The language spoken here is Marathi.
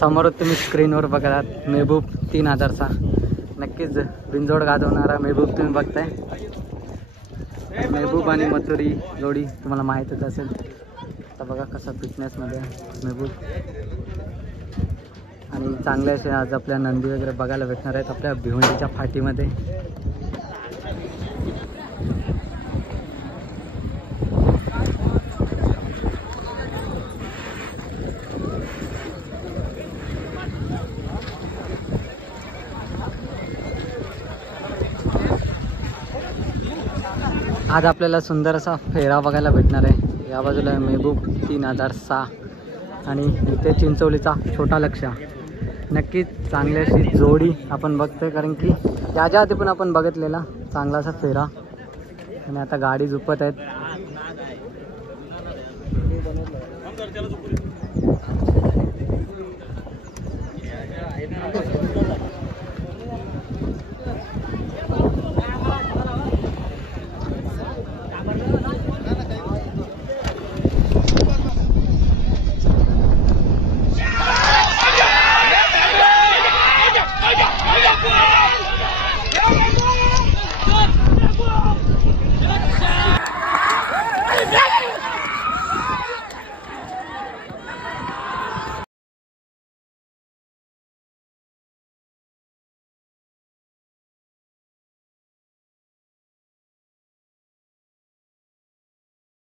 समोर तुम्ही स्क्रीनवर बघाल मेहबूब 3000चा नक्कीच बिनजोड गाजवणारा मेहबूब तुम्ही बघताय। मेहबूब आणि मथुरी जोडी तुम्हाला माहीतच असेल। आता बघा कसा फिटनेसमध्ये मेहबूब आणि चांगले असे आज आपल्या नंदी वगैरे बघायला भेटणार आहेत आपल्या भिवंडीच्या फाटीमध्ये। आज आपल्याला सुंदर असा फेरा बघायला भेटणार आहे। या बाजूला मेहबूब 3006 आणि इथे चिंचोलीचा छोटा लक्ष्या। नक्कीच चांगली अशी जोडी आपण बघतोय, कारण की याच्या आधी पण आपण बघितलेला चांगला असा फेरा आणि आता गाडी झुपत आहेत।